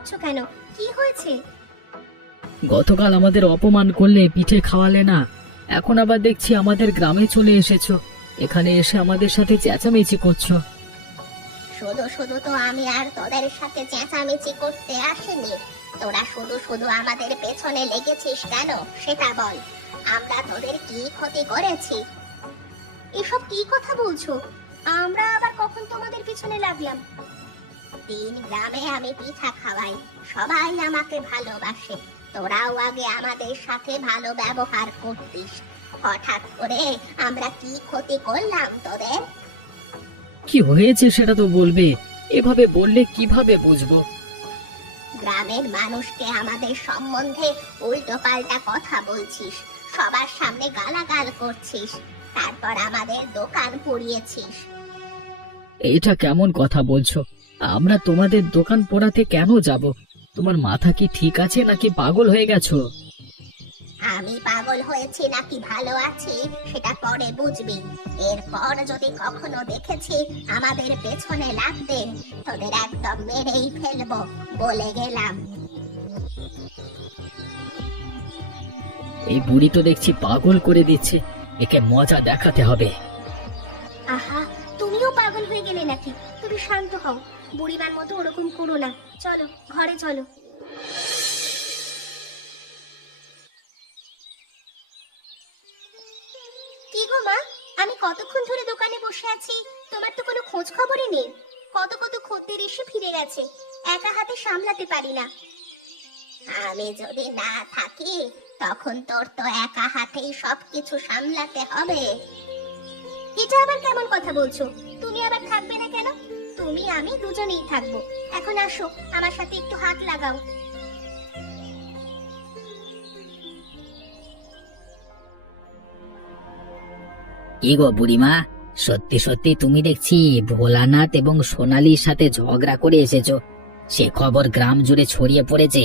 করছো কেন? কি হয়েছে? গতকাল আমাদের অপমান করলে, পিঠে খাওয়ালে না, এখন আবার দেখছি আমাদের গ্রামে চলে এসেছো। এখানে এসে আমাদের সাথে চেঁচামেচি করছো। শুধু শুধু তো আমি আর তোদের সাথে চেঁচামেচি করতে আসিনি। তোরা শুধু শুধু আমাদের পেছনে লেগেছিস কেন সেটা বল। আমরা তোদের কি ক্ষতি করেছি? এসব কি কথা বলছো? আমরা আবার কখন তোমাদের পিছনে লাগলাম? তিন গ্রামে আমি পিঠা খাওয়াই, সবাই আমাকে ভালোবাসে। তোরাও আগে আমাদের সাথে ভালো ব্যবহার করতিস। হঠাৎ করে আমরা কি ক্ষতি করলাম তোদের? কি হয়েছে সেটা তো বলবে, এভাবে বললে কিভাবে বুঝবো? গ্রামের মানুষকে আমাদের সম্বন্ধে উল্টো পাল্টা কথা বলছিস, সবার সামনে গালাগাল করছিস, তারপর আমাদের দোকান পুড়িয়েছিস। এটা কেমন কথা বলছো? আমরা তোমাদের দোকান পোড়াতে কেন যাব? তোমার মাথা কি ঠিক আছে নাকি পাগল হয়ে গেছো? আমি পাগল হয়েছি নাকি ভালো আছি সেটা পরে বুঝবি। এরপর যদি কখনো দেখেছি আমাদের পেছনে লাগবে, তোদের একদম মেরেই ফেলবো, বলে গেলাম। এই বুড়ি তো দেখছি পাগল করে দিচ্ছে, একে মজা দেখাতে হবে। আহা, তুমিও পাগল হয়ে গেলে নাকি? তুমি শান্ত হও, বুড়িমার মতো ওরকম করো না। চলো ঘরে চলো। কি গো মা, আমি কতক্ষণ ধরে দোকানে বসে আছি, তোমার তো কোনো খোঁজ খবরই নেই। কত কত খদ্দের এসে ফিরে গেছে, একা হাতে সামলাতে পারি না। আমি যদি না থাকি তখন তোর তো একা হাতেই সবকিছু সামলাতে হবে। এটা আবার কেমন কথা বলছো? তুমি আবার থাকবে না কেন? তুমি আমি দুজনেই থাকবো। এখন আসো, আমার সাথে একটু হাত লাগাও। কি গো বুড়িমা, সত্যি সত্যি তুমি দেখছি ভোলানাথ এবং সোনালীর সাথে ঝগড়া করে এসেছো। সে খবর গ্রাম জুড়ে ছড়িয়ে পড়েছে।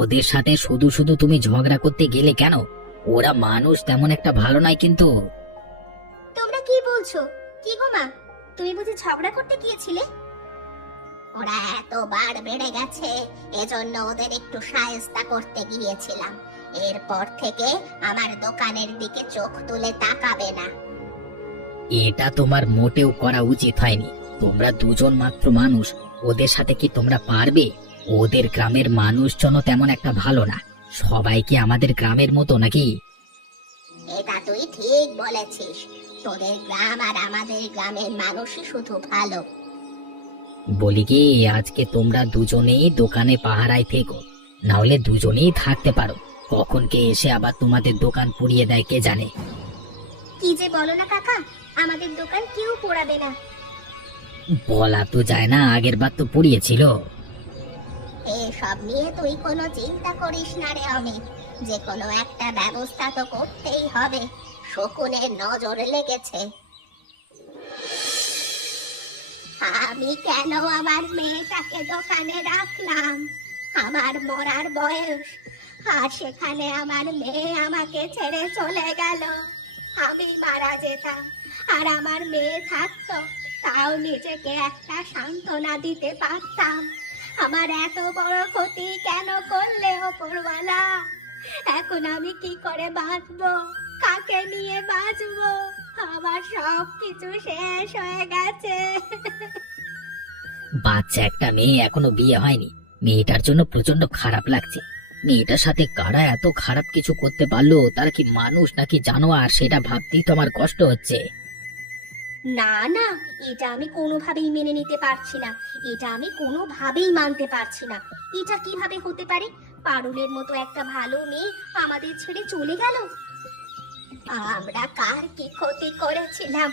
ওদের সাথে শুধু শুধু তুমি ঝগড়া করতে গেলে কেন? ওরা মানুষ তেমন একটা ভালো নয় কিন্তু। তোমরা কি বলছো? কি গো মা, তুমি বুঝি ঝগড়া করতে গিয়েছিলে? ওরা এতবার বেড়ে গেছে, এজন্য ওদের একটু শায়েস্তা করতে গিয়েছিলাম। এরপর থেকে আমার দোকানের দিকে চোখ তুলে তাকাবে না। এটা তোমার মোটেও করা উচিত হয়নি। তোমরা দুজন মাত্র মানুষ, ওদের সাথে কি তোমরা পারবে? ওদের গ্রামের মানুষজন তেমন একটা ভালো না। সবাই কি আমাদের গ্রামের মতো নাকি? এটা তুই ঠিক বলেছিস, তোদের গ্রাম আর আমাদের গ্রামের মানুষই শুধু ভালো। বলি কি, আজকে তোমরা দুজনেই দোকানে পাহারায় থেকো, না হলে দুজনেই থাকতে পারো। কখন কে এসে আবার তোমাদের দোকান পুড়িয়ে দেয় কে জানে। কি যে বলো না কাকা, আমাদের দোকান কেউ পোড়াবে না। বলা তো যায় না, আগের বার তো পুড়িয়েছিল। এসব নিয়ে তুই কোনো চিন্তা করিস না রে অমিত, যে কোনো একটা ব্যবস্থা তো করতেই হবে। শকুনের নজর লেগেছে। আমি কেন আমার মেয়েটাকে দোকানে রাখলাম? আমার মরার বয়স, আর সেখানে আমার মেয়ে আমাকে ছেড়ে চলে গেল। আমি মারা যেতাম আর আমার মেয়ে থাকতো, তাও নিজেকে একটা সান্ত্বনা দিতে পারতাম। আমার এত বড় ক্ষতি কেন করলে ওপরওয়ালা? এখন আমি কি করে বাঁচবো? কাকে নিয়ে বাঁচবো? আমার সব কিছু শেষ হয়ে গেছে। বাচ্চা একটা মেয়ে, এখনো বিয়ে হয়নি। মেয়েটার জন্য প্রচন্ড খারাপ লাগছে। মেয়েটার সাথে কারা এত খারাপ কিছু করতে পারলো? তারা কি মানুষ নাকি জানোয়ার, সেটা ভাবতেই তো আমার কষ্ট হচ্ছে। না না, এটা আমি কোনোভাবেই মেনে নিতে পারছি না। এটা আমি কোনোভাবেই মানতে পারছি না। এটা কিভাবে হতে পারে? পারুলের মতো একটা ভালো মেয়ে আমাদের ছেড়ে চলে গেল। আমরা কার কি ক্ষতি করেছিলাম?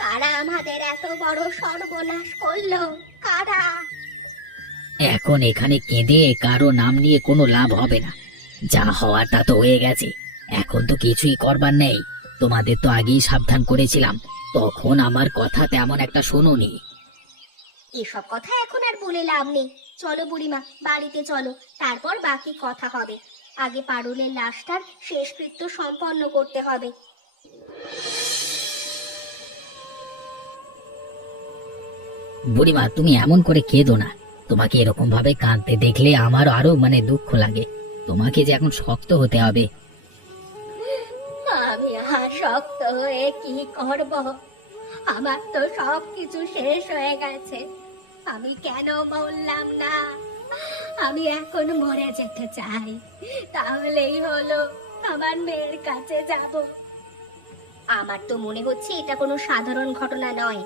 কারা আমাদের এত বড় সর্বনাশ করলো? কারা? এখন এখানে কেঁদে কারো নাম নিয়ে কোনো লাভ হবে না। যা হওয়ার তা তো হয়ে গেছে, এখন তো কিছুই করবার নেই। তোমাদের তো আগেই সাবধান করেছিলাম, তখন আমার কথা তেমন একটা শোনোনি। এসব কথা এখন আর বলে লাভ নেই। চলো বুড়িমা, বাড়িতে চলো, তারপর বাকি কথা হবে। আগে পারুলের লাশটার শেষকৃত্য সম্পন্ন করতে হবে। বুড়িমা, তুমি এমন করে কেঁদো না। তোমাকে এরকম ভাবে কাঁদতে দেখলে আমার আরো দুঃখ লাগে। তোমাকে যে এখন শক্ত হতে হবে। আমি আর শক্ত হয়ে কি করব? আমার তো সবকিছু শেষ হয়ে গেছে। আমি কেন বললাম না? আমি এখন মরে যেতে চাই, তাহলেই হলো। আমার মেয়ের কাছে যাব। আমার তো মনে হচ্ছে এটা কোনো সাধারণ ঘটনা নয়।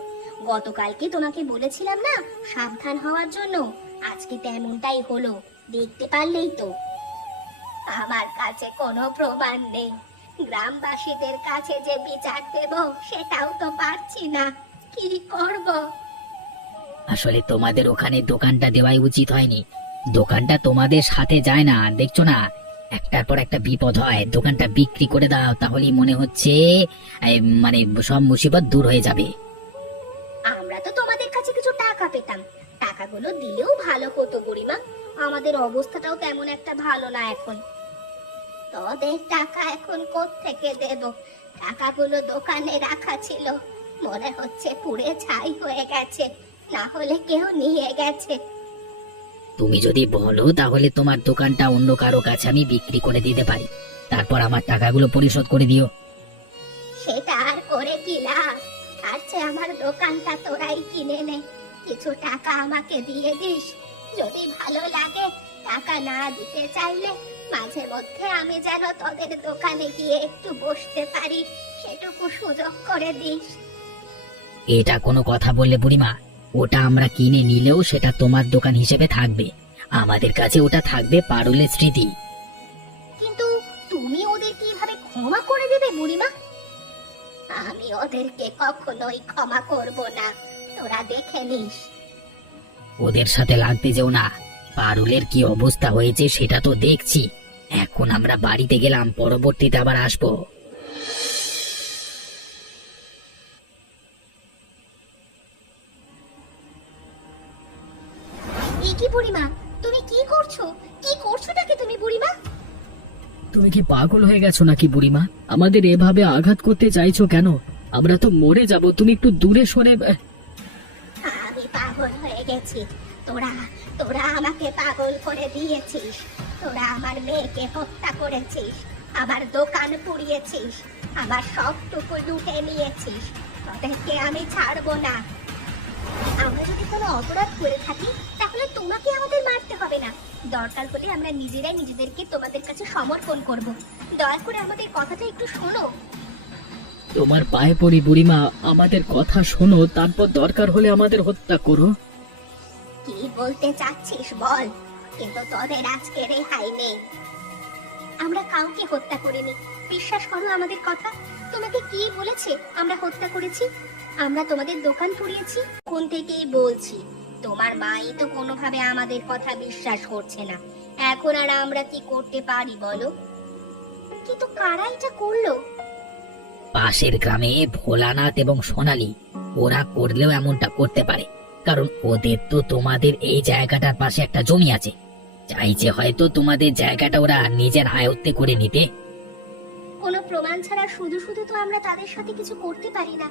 গতকালকে তোমাকে বলেছিলাম না সাবধান হওয়ার জন্য, আজকে তেমনটাই হলো। দেখতে পারলেই তো। আমার কাছে কোনো প্রমাণ নেই, গ্রামবাসীদের কাছে যে বিচার দেব সেটাও তো পারছি না। কি করব? আসলে তোমাদের ওখানে দোকানটা দেওয়াই উচিত হয়নি। দোকানটা তোমাদের সাথে যায় না, দেখছো না? একটার পর একটা বিপদ হয়, দোকানটা বিক্রি করে দাও, তাহলেই মনে হচ্ছে এই, সব মুসিবত দূর হয়ে যাবে। আমরা তো তোমাদের কাছে কিছু টাকা পেতাম, টাকাগুলো দিলেও ভালো হতো বুড়িমা। আমাদের অবস্থাটাও তেমন একটা ভালো না এখন। তোদের টাকা এখন কোত্থেকে দেব? টাকাগুলো দোকানে রাখা ছিল, মনে হচ্ছে পুড়ে ছাই হয়ে গেছে, না হলে কেউ নিয়ে গেছে। তুমি যদি বলো তাহলে তোমার দোকানটা অন্য কারো কাছে আমি বিক্রি করে দিতে পারি, তারপর আমার টাকাগুলো পরিশোধ করে দিও। সেটা আর করে কি লাভ? তার চেয়ে আমার দোকানটা তোরাই কিনে নে, কিছু টাকা আমাকে দিয়ে দিস। যদি ভালো লাগে, টাকা না দিতে চাইলে মাঝে মধ্যে আমি যেন তোদের দোকানে গিয়ে একটু বসতে পারি, সেটুকু সুযোগ করে দিস। এটা কোনো কথা বললে বুড়িমা? ওটা আমরা কিনে নিলেও সেটা তোমার দোকান হিসেবে থাকবে, আমাদের কাছে ওটা থাকবে পারুলের স্মৃতি। কিন্তু তুমি ওদেরকে এভাবে ক্ষমা করে দেবে বুড়িমা? আমি ওদেরকে কখনোই ক্ষমা করব না, তোরা দেখে নিস। ওদের সাথে লাগতে যেও না, পারুলের কি অবস্থা হয়েছে সেটা তো দেখছি। এখন আমরা বাড়িতে গেলাম, পরবর্তীতে আবার আসবো। এই কি বুড়িমা, তুমি কি করছো? কি করছোটাকে তুমি বুড়িমা? তুমি কি পাগল হয়ে গেছো নাকি বুড়িমা? আমাদের এভাবে আঘাত করতে চাইছো কেন? আমরা তো মরে যাব, তুমি একটু দূরে সরে। আমি পাগল হয়ে গেছি। তোরা তোরা আমাকে পাগল করে দিয়েছিস। তোরা আমার মেয়েকে হত্যা করেছিস, আমার দোকান পুড়িয়েছিস, আমার সবটুকু লুটে নিয়েছিস। তোদেরকে আমি ছাড়বো না। আমরা যদি কোনো অপরাধ করে থাকি তাহলে তোমাকে আমাদের মারতে হবে না। দরকার হলে আমরা নিজেরাই নিজেদেরকে তোমাদের কাছে সমর্পণ করব। দয়া করে আমাদের কথাটা একটু শোনো। তোমার পায়ে পড়ি বুড়িমা, আমাদের কথা শোনো, তারপর দরকার হলে আমাদের হত্যা করো। কি বলতে চাচ্ছিস বল, কিন্তু তোদের আজকে রেহাই নেই। আমরা কাউকে হত্যা করিনি, বিশ্বাস করো আমাদের কথা। তোমাকে কি বলেছে আমরা হত্যা করেছি? আমরা তোমাদের দোকান পুড়িয়েছি? কোন থেকেই বলছি, তোমার মাই তো কোনোভাবে আমাদের কথা বিশ্বাস করছে না। এখন আর আমরা কি করতে পারি বলো? কিন্তু কারা এটা করলো? পাশের গ্রামে ভোলানাথ এবং সোনালী, ওরা করলেও এমনটা করতে পারে, কারণ ওদের তো তোমাদের এই জায়গাটার পাশে একটা জমি আছে। চাইছে হয়তো তোমাদের জায়গাটা ওরা নিজের আয়ত্তে করে নিতে। কোনো প্রমাণ ছাড়া শুধু শুধু তো আমরা তাদের সাথে কিছু করতে পারি না।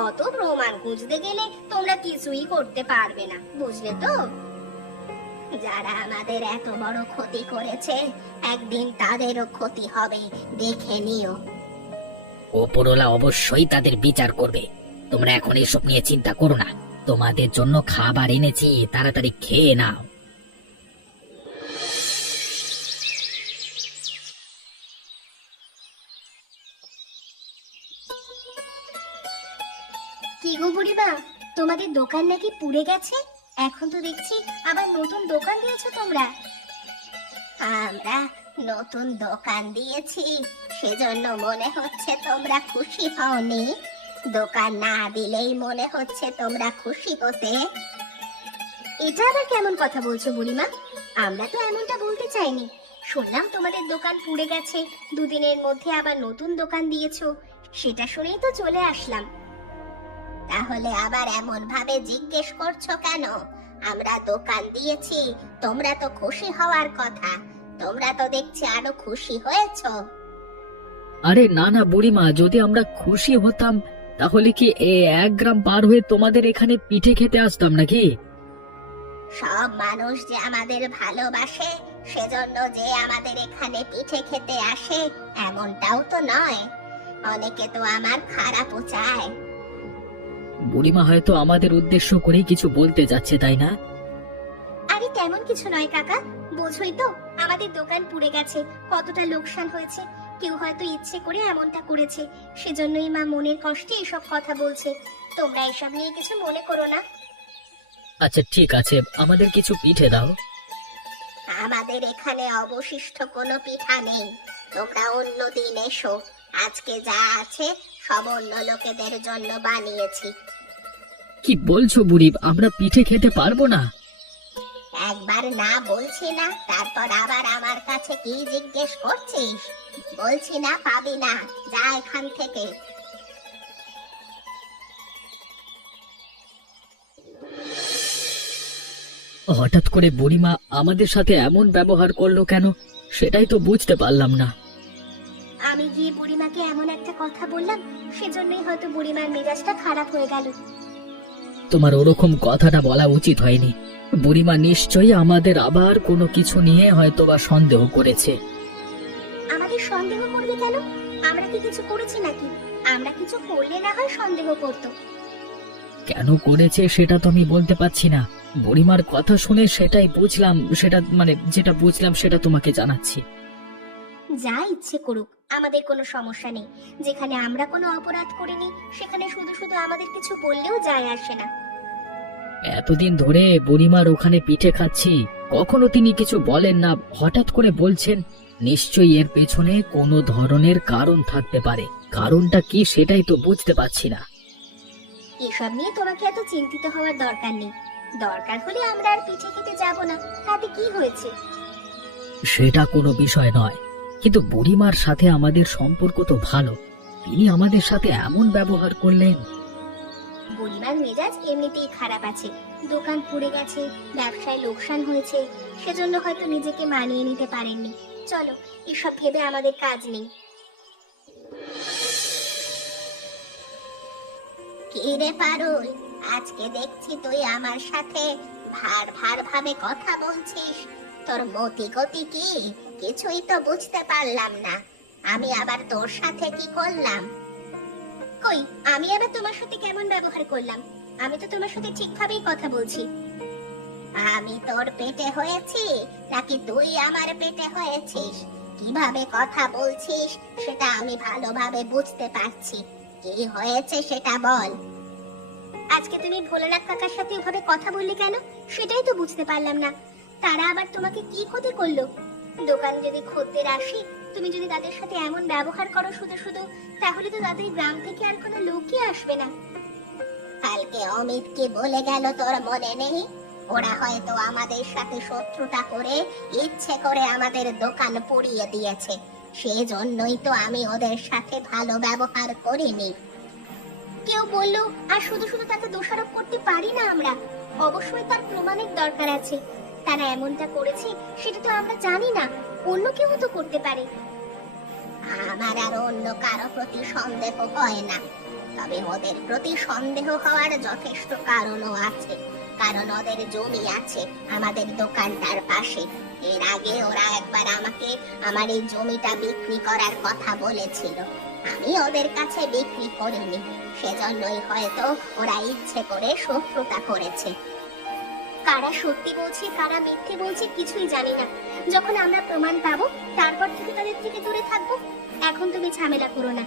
অত প্রমাণ খুঁজতে গেলে তোমরা কিছুই করতে পারবে না, বুঝলে তো? যারা আমাদের এত বড় ক্ষতি করেছে, একদিন তাদেরও ক্ষতি হবে, দেখে নিও। ওপরওয়ালা অবশ্যই তাদের বিচার করবে। তোমরা এখন এসব নিয়ে চিন্তা করো না, তোমাদের জন্য খাবার এনেছি, তাড়াতাড়ি খেয়ে নাও। কি গো বুড়িমা, তোমাদের দোকান নাকি পুড়ে গেছে? এখন তো দেখছি আবার নতুন দোকান দিয়েছো তোমরা। আমরা নতুন দোকান দিয়েছি, সেজন্য মনে হচ্ছে তোমরা খুশি হওনি। দোকান না দিলেই মনে হচ্ছে তোমরা খুশি হতে। এটা আবার কেমন কথা বলছো বুড়িমা? আমরা তো এমনটা বলতে চাইনি। শুনলাম তোমাদের দোকান পুড়ে গেছে, দুদিনের মধ্যে আবার নতুন দোকান দিয়েছো, সেটা শুনেই তো চলে আসলাম। তাহলে আবার এমন ভাবে জিজ্ঞেস করছো কেন? আমরা দোকান দিয়েছি, তোমরা তো খুশি হওয়ার কথা। তোমরা তো দেখছি আরো খুশি হয়েছো। আরে না না বুড়িমা, যদি আমরা খুশি হতাম তাহলে কি 1 গ্রাম পার হয়ে তোমাদের এখানে পিঠে খেতে আসতাম নাকি? সব মানুষ যে আমাদের ভালোবাসে সেজন্য যে আমাদের এখানে পিঠে খেতে আসে এমনটাও তো নয়। অনেকে তো আমার খারাপও চায়। বুড়িমা হয়তো আমাদের উদ্দেশ্য করেই কিছু বলতে যাচ্ছে, তাই না? আরে তেমন কিছু নয় কাকা, বোঝোই তো আমাদের দোকান পুড়ে গেছে, কতটা লোকসান হয়েছে। কেউ হয়তো ইচ্ছে করে এমনটা করেছে, সেজন্যই মা মনের কষ্টে এসব কথা বলছে। তোমরা এসব নিয়ে কিছু মনে করো না। আচ্ছা ঠিক আছে, আমাদের কিছু পিঠে দাও। আমাদের এখানে অবশিষ্ট কোনো পিঠা নেই, তোমরা অন্য দিন এসো। আজকে যা আছে সব অন্য লোকেদের জন্য বানিয়েছি। কি বলছো বুড়ি, আমরা পিঠে খেতে পারবো না? একবার না বলছি না, তারপর আবার আমার কাছে কি জিজ্ঞেস করছিস? বলছি না পাবি না, যা এখান থেকে। হঠাৎ করে বুড়িমা আমাদের সাথে এমন ব্যবহার করলো কেন, সেটাই তো বুঝতে পারলাম না। আমি গিয়ে বুড়িমাকে এমন একটা কথা বললাম, সেজন্যই হয়তো বুড়িমার মেজাজটা খারাপ হয়ে গেল। তোমার ওরকম কথাটা বলা উচিত হয়নি। বুড়িমা নিশ্চয়ই আমাদের আবার কোনো কিছু নিয়ে হয়তো বা সন্দেহ করেছে। আমাদের সন্দেহ করবে কেন? আমরা কি কিছু করেছি নাকি? আমরা কিছু করলে না হয় সন্দেহ করতো। কেন করেছে সেটা তো আমি বলতে পারছি না। বুড়িমার কথা শুনে সেটাই বুঝলাম, যেটা বুঝলাম সেটা তোমাকে জানাচ্ছি। যা ইচ্ছে করুক, আমাদের কোনো সমস্যা নেই। যেখানে আমরা কোনো অপরাধ করিনি সেখানে শুধু শুধু আমাদের কিছু বললেও যায় আসে না। এতদিন ধরে বুড়িমার ওখানে পিঠে খাচ্ছি, কখনো তিনি কিছু বলেন না, হঠাৎ করে বলছেন। নিশ্চয়ই এর পেছনে কোনো ধরনের কারণ থাকতে পারে। কারণটা কি সেটাই তো বুঝতে পারছি না। এসব নিয়ে তোমাকে এত চিন্তিত হওয়ার দরকার নেই। দরকার হলে আমরা আর পিঠে খেতে যাব না, তাতে কি হয়েছে? সেটা কোনো বিষয় নয়, কিন্তু বুড়িমার সাথে আমাদের সম্পর্ক তো ভালো, তিনি আমাদের সাথে এমন ব্যবহার করলেন। বুড়িমার মেজাজ এমনিতেই খারাপ আছে, দোকান পুড়ে গেছে, ব্যবসায় লোকসান হয়েছে, সেজন্য হয়তো নিজেকে মানিয়ে নিতে পারেননি। চলো, এসব ভেবে আমাদের কাজ নেই। কি রে পারুল, আজকে দেখছি তুই আমার সাথে ভার ভার ভাবে কথা বলছিস। তোর মতি গতি কি? কিছুই তো বুঝতে পারলাম না। আমি আবার তোর সাথে কি করলাম? কই, আমি আবার তোমার সাথে কেমন ব্যবহার করলাম? আমি তো তোমার সাথে ঠিকভাবেই কথা বলছি। আমি তোর পেটে হয়েছি নাকি তুই আমার পেটে হয়েছিস? কিভাবে কথা বলছিস সেটা আমি ভালোভাবে বুঝতে পারছি। কি হয়েছে সেটা বল। আজকে তুমি ভোলানাথ কাকার সাথে ওভাবে কথা বললে কেন সেটাই তো বুঝতে পারলাম না। তারা আবার তোমাকে কি ক্ষতি করলো? দোকানে যদি খদ্দের আসে, তুমি যদি তাদের সাথে এমন ব্যবহার করো শুধু শুধু, তাহলে তো তাদের গ্রাম থেকে আর কোনো লোকই আসবে না। কালকে অমিত কি বলে গেল তোর মনে নেই? ওরা হয়তো আমাদের সাথে শত্রুতা করে ইচ্ছে করে আমাদের দোকান পুড়িয়ে দিয়েছে। সেজন্যই তো আমি ওদের সাথে ভালো ব্যবহার করিনি। কেউ বললো আর শুধু শুধু তাকে দোষারোপ করতে পারি না আমরা। অবশ্যই তার প্রমাণের দরকার আছে। তারা এমনটা করেছে সেটা তো আমরা জানি না, অন্য কেউ তো করতে পারে। আমার আর অন্য কারো প্রতি সন্দেহ হয় না, তবে ওদের প্রতি সন্দেহ হওয়ার যথেষ্ট কারণও আছে। কারণ ওদের জমি আছে আমাদের দোকানটার পাশে। এর আগে ওরা একবার আমাকে আমার এই জমিটা বিক্রি করার কথা বলেছিল। আমি ওদের কাছে বিক্রি করিনি, সেজন্যই হয়তো ওরা ইচ্ছে করে শত্রুতা করেছে। কারা সত্যি বলছে কারা মিথ্যে বলছে কিছুই জানি না। যখন আমরা প্রমাণ পাবো তারপর থেকে তাদের থেকে দূরে থাকবো। এখন তুমি ঝামেলা করো না,